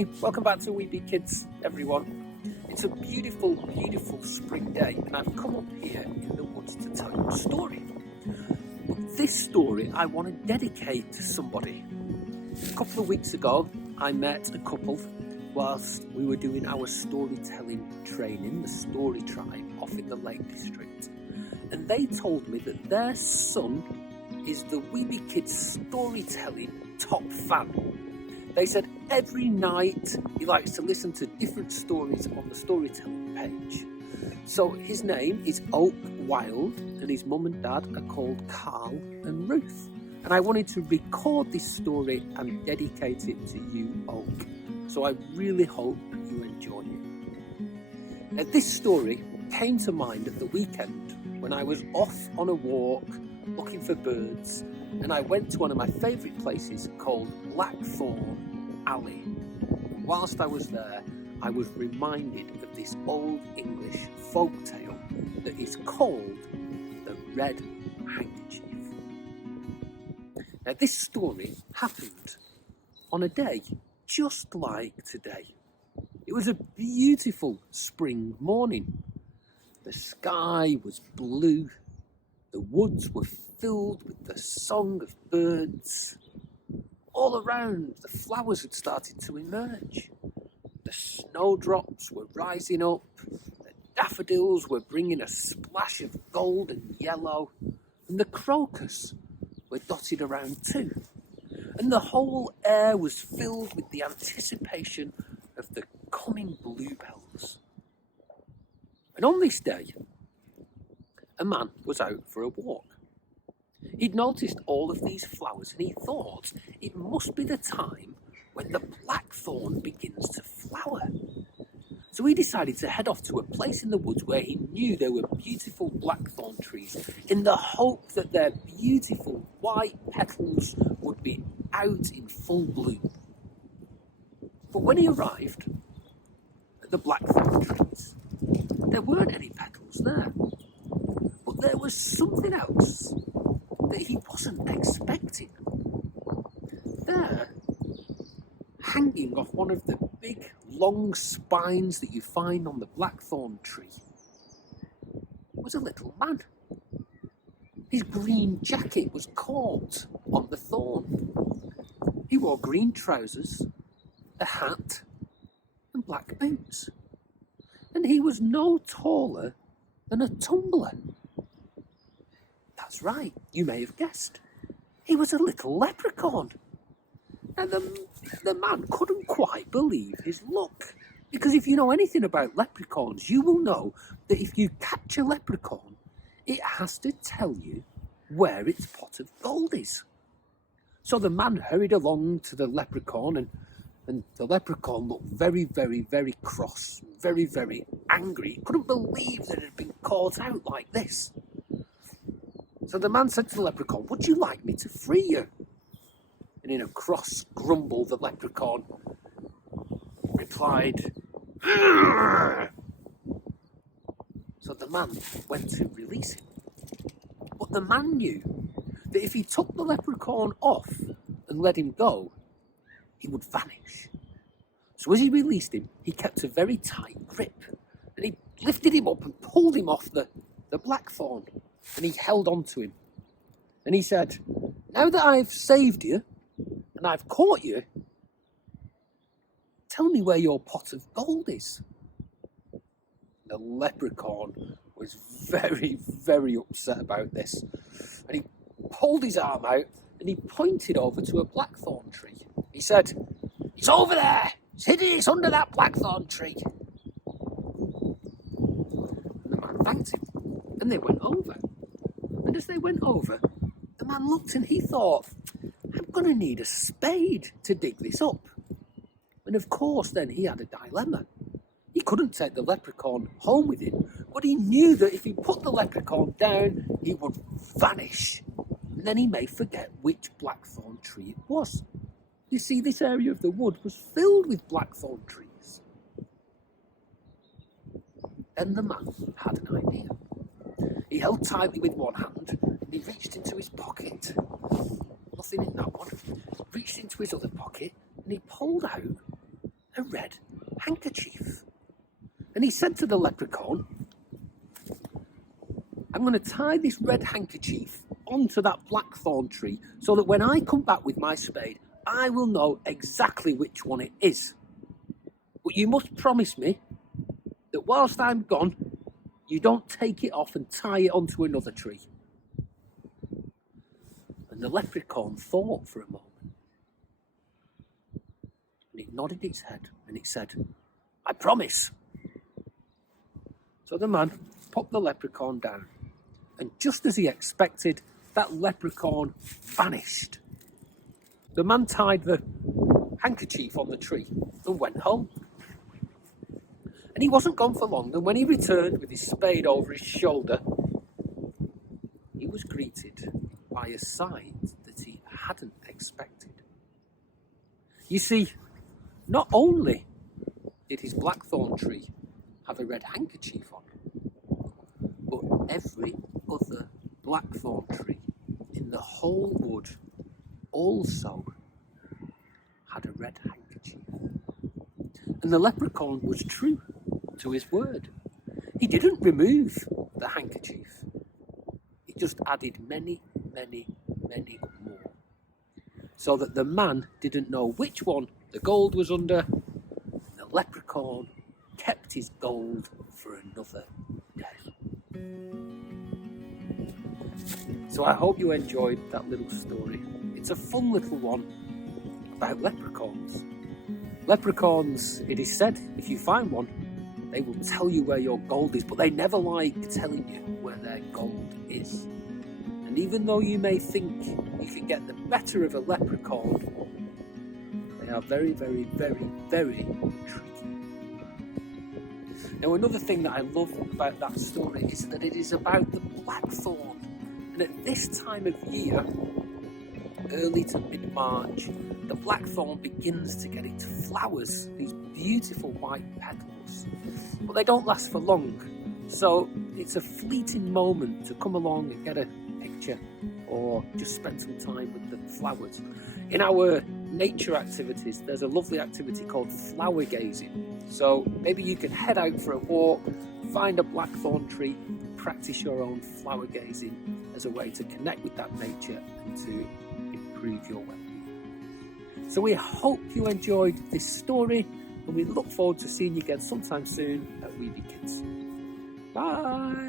Hi, welcome back to Weeby Kids, everyone. It's a beautiful, beautiful spring day, and I've come up here in the woods to tell you a story. But this story I want to dedicate to somebody. A couple of weeks ago, I met a couple whilst we were doing our storytelling training, the Story Tribe, off in the Lake District. And they told me that their son is the Weeby Kids storytelling top fan. They said every night he likes to listen to different stories on the storytelling page. So his name is Oak Wild, and his mum and dad are called Carl and Ruth. And I wanted to record this story and dedicate it to you, Oak. So I really hope you enjoy it. Now, this story came to mind at the weekend when I was off on a walk looking for birds, and I went to one of my favourite places called Blackthorn Alley. And whilst I was there, I was reminded of this old English folk tale that is called the Red Handkerchief. Now, this story happened on a day just like today. It was a beautiful spring morning. The sky was blue. The woods were filled with the song of birds. All around, the flowers had started to emerge. The snowdrops were rising up. The daffodils were bringing a splash of gold and yellow. And the crocus were dotted around too. And the whole air was filled with the anticipation of the coming bluebells. And on this day, a man was out for a walk. He'd noticed all of these flowers and he thought it must be the time when the blackthorn begins to flower. So he decided to head off to a place in the woods where he knew there were beautiful blackthorn trees, in the hope that their beautiful white petals would be out in full bloom. But when he arrived at the blackthorn trees, there weren't any petals there. But there was something else that he wasn't expecting. There, hanging off one of the big, long spines that you find on the blackthorn tree, was a little man. His green jacket was caught on the thorn. He wore green trousers, a hat, and black boots. And he was no taller than a tumbler. That's right, you may have guessed. He was a little leprechaun. And the man couldn't quite believe his luck. Because if you know anything about leprechauns, you will know that if you catch a leprechaun, it has to tell you where its pot of gold is. So the man hurried along to the leprechaun, and the leprechaun looked very, very, very cross, very, very angry. He couldn't believe that it had been caught out like this. So the man said to the leprechaun, "Would you like me to free you?" And in a cross grumble, the leprechaun replied, "Urgh!" So the man went to release him. But the man knew that if he took the leprechaun off and let him go, he would vanish. So as he released him, he kept a very tight grip, and he lifted him up and pulled him off the blackthorn, and he held on to him. And he said, "Now that I've saved you, and I've caught you, tell me where your pot of gold is." The leprechaun was very, very upset about this. And he pulled his arm out and he pointed over to a blackthorn tree. He said, "It's over there! It's under that blackthorn tree." And the man thanked him. And they went over. And as they went over, the man looked and he thought, "I'm going to need a spade to dig this up." And of course, then he had a dilemma. He couldn't take the leprechaun home with him, but he knew that if he put the leprechaun down, he would vanish. And then he may forget which blackthorn tree it was. You see, this area of the wood was filled with blackthorn trees. Then the man had an idea. He held tightly with one hand, and he reached into his pocket. Nothing in that one. Reached into his other pocket, and he pulled out to the leprechaun, I'm going to tie this red handkerchief onto that blackthorn tree so that when I come back with my spade, I will know exactly which one it is. But you must promise me that whilst I'm gone, you don't take it off and tie it onto another tree. And the leprechaun thought for a moment. And it nodded its head and it said, I promise. So the man put the leprechaun down. And just as he expected, that leprechaun vanished. The man tied the handkerchief on the tree and went home. And he wasn't gone for long, and when he returned with his spade over his shoulder, he was greeted by a sight that he hadn't expected. You see, not only did his blackthorn tree have a red handkerchief on, but every other blackthorn tree in the whole wood also had a red handkerchief. And the leprechaun was true to his word. He didn't remove the handkerchief. He just added many, many, many more. So that the man didn't know which one the gold was under. And the leprechaun kept his gold for another day. So I hope you enjoyed that little story. It's a fun little one about leprechauns. Leprechauns, it is said, if you find one, they will tell you where your gold is, but they never like telling you where their gold is. And even though you may think you can get the better of a leprechaun, they are very, very, very, very tricky. Now, another thing that I love about that story is that it is about the blackthorn. And at this time of year, early to mid-March, the blackthorn begins to get its flowers, these beautiful white petals. But they don't last for long, so it's a fleeting moment to come along and get a picture or just spend some time with the flowers. In our nature activities, there's a lovely activity called flower gazing. So maybe you can head out for a walk, find a blackthorn tree, practice your own flower gazing as a way to connect with that nature and to improve your well-being. So we hope you enjoyed this story, and we look forward to seeing you again sometime soon at We Be Kids. Bye!